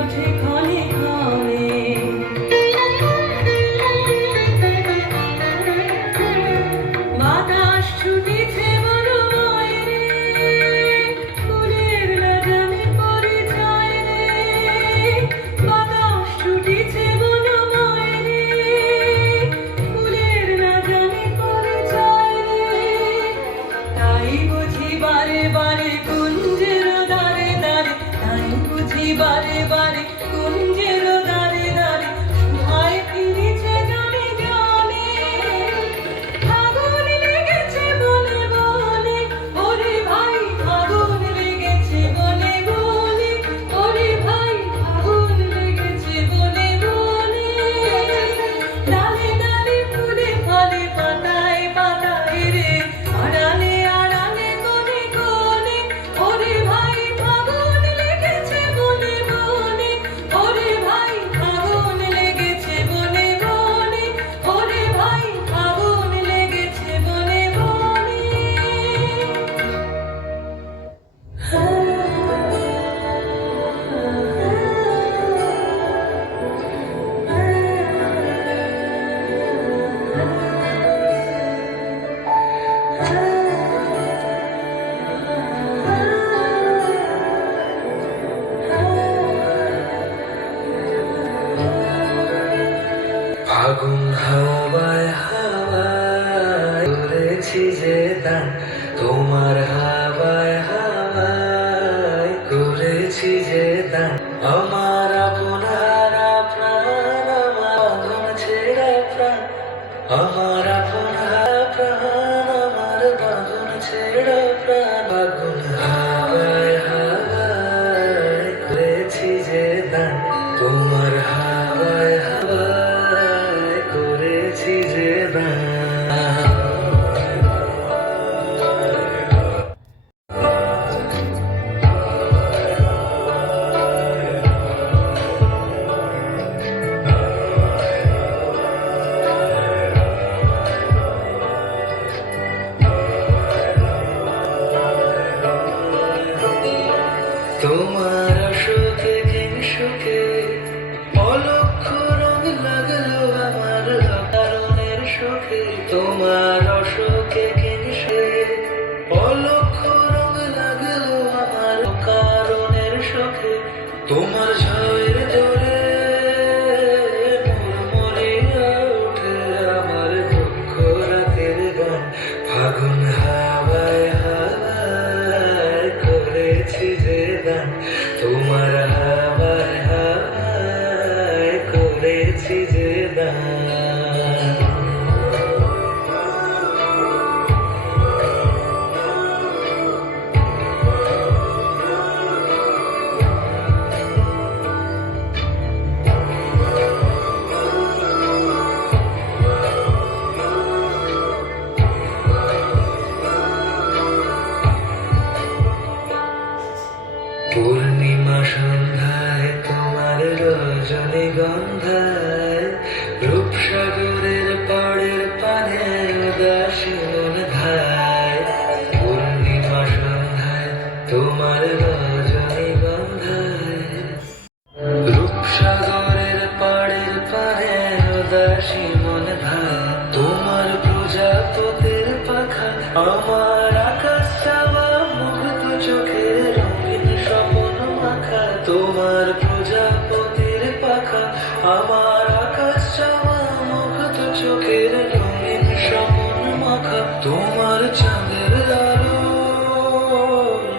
ওঠে ক্ষণে ক্ষণে। বাতাস ছুটেছে বনময় রে, ফুলের না জানে পরিচয় রে। বাতাস ছুটেছে বনময় রে, ফুলের না জানে পরিচয় রে। তাই বুঝি বারে বারে কুঞ্জের দ্বারে দ্বারে, তাই বুঝি বারে বারে কুঞ্জের দ্বারে দ্বারে, সুধায় ফিরেছে জনে জনে। আগুন লেগেছে বনে বনে, ওরে ভাই আগুন লেগেছে বনে বনে, ওরে ভাই আগুন লেগেছে বনে বনে। ডালে ডালে ফুলে ফলে পাতায় পাতায় রে, আড়ালে আড়ালে কোণে কোণে, ওরে ভাই আগুন লেগেছে বনে বনে, ওরে ভাই আগুন লেগেছে বনে বনে, ওরে ভাই আগুন লেগেছে বনে বনে। ফাগুন হাওয়ায় হাওয়ায় করেছি যে দান, তোমার হাওয়ায় হাওয়ায় করেছি যে দান। আমার আপনারা প্রাণ, আমার বাঁধন ছেড়া প্রাণ, আমার আপনারা প্রাণ, আমার বাঁধন ছেড়া প্রাণ। ফাগুন হাওয়ায় হাওয়ায় করেছি যে দান, তোমার হাওয়ায় হাওয়ায় করেছি যে দান। তোমার সুখে সুখে অলক্ষ রং লাগলো আমার কারণের সুখে। তোমার অসুখে সুখে অলক্ষ রং লাগলো আমার কারণের সুখে। তোমার ঝড়ের জোরে মুড়মুড়িয়ে ওঠে আমার দুঃখ রাতের গান। ফাগুন হাওয়ায় হাওয়ায় করেছি যে দান, তোমার হাওয়ায় হাওয়ায় করেছি যে দান। পূর্ণিমা সন্ধ্যায় তোমার রজনীগন্ধায়, রূপসাগরের পাড়ের পানে উদাসী মন ধায়। পূর্ণিমা সন্ধ্যায় তোমার রজনীগন্ধায়, রূপসাগরের পাড়ের পানে উদাসী মন ধায়। তোমার প্রজাপতির পাখা আমার আকাশ চাওয়া মুগ্ধ চোখের রঙিন স্বপ্ন মাখা। তোমার প্রজাপতির পাখা আমার আকাশ চাওয়া মুগ্ধ চোখের রঙিন স্বপ্ন মাখা। তোমার চাঁদের আলো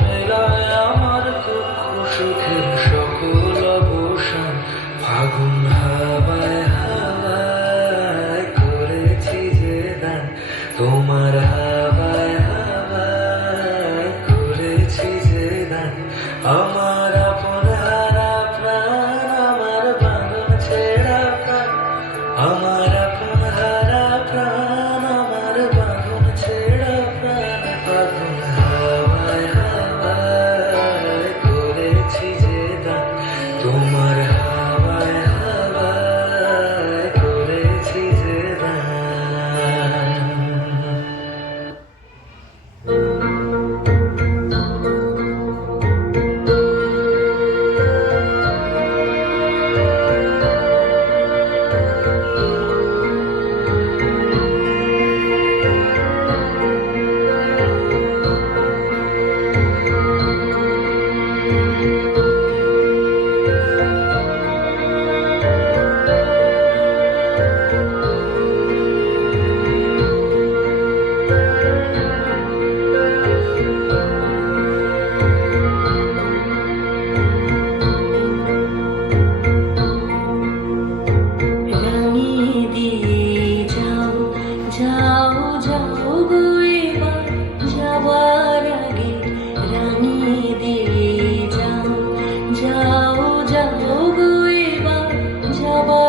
মেলায় আমার দুঃখ সুখের সকল অবসান। ফাগুন হাওয়ায় হাওয়ায় করেছি যে দান, তোমার হাওয়ায় হাওয়ায় করেছি যে দান। আমার আপনারা প্রাণ, আমার বাঁধন ছেড়া যাবার